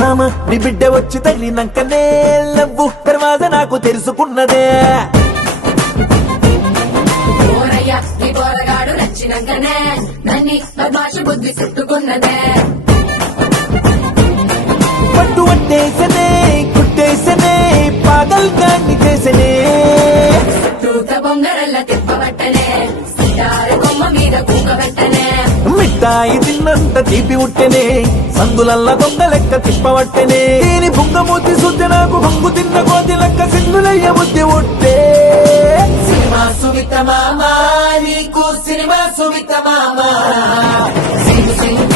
మామ నీ బిడ్డ వచ్చి తగిలినాకనే లవ్వు తర్వాత నాకు తెలుసుకున్నదే. నీ పోరగాడు నచ్చినాకనే నన్ని బద్మాష బుద్ధి చుట్టుకున్నదే. పట్టు పట్టేసనే కుట్టేసనే పాగల్ గాన్ని చేసనే. తూత బొంగరల్ల తిప్పబట్టనే సితారు కొమ్మ మీద కూకబెట్టనే. మిఠాయి తిన్నంత తీపి ఉట్టెనే సందులల్ల దొంగ లెక్క తిప్పబట్టెనే. దీని బుంగమూతి సుద్ది నాకు బొంగు తిన్న కోతి లెక్క సింగులయ్య బుద్ధి ఉట్టే. సినిమా సువిత మామా నీకు సినిమా సువిత మామా సింగు సింగు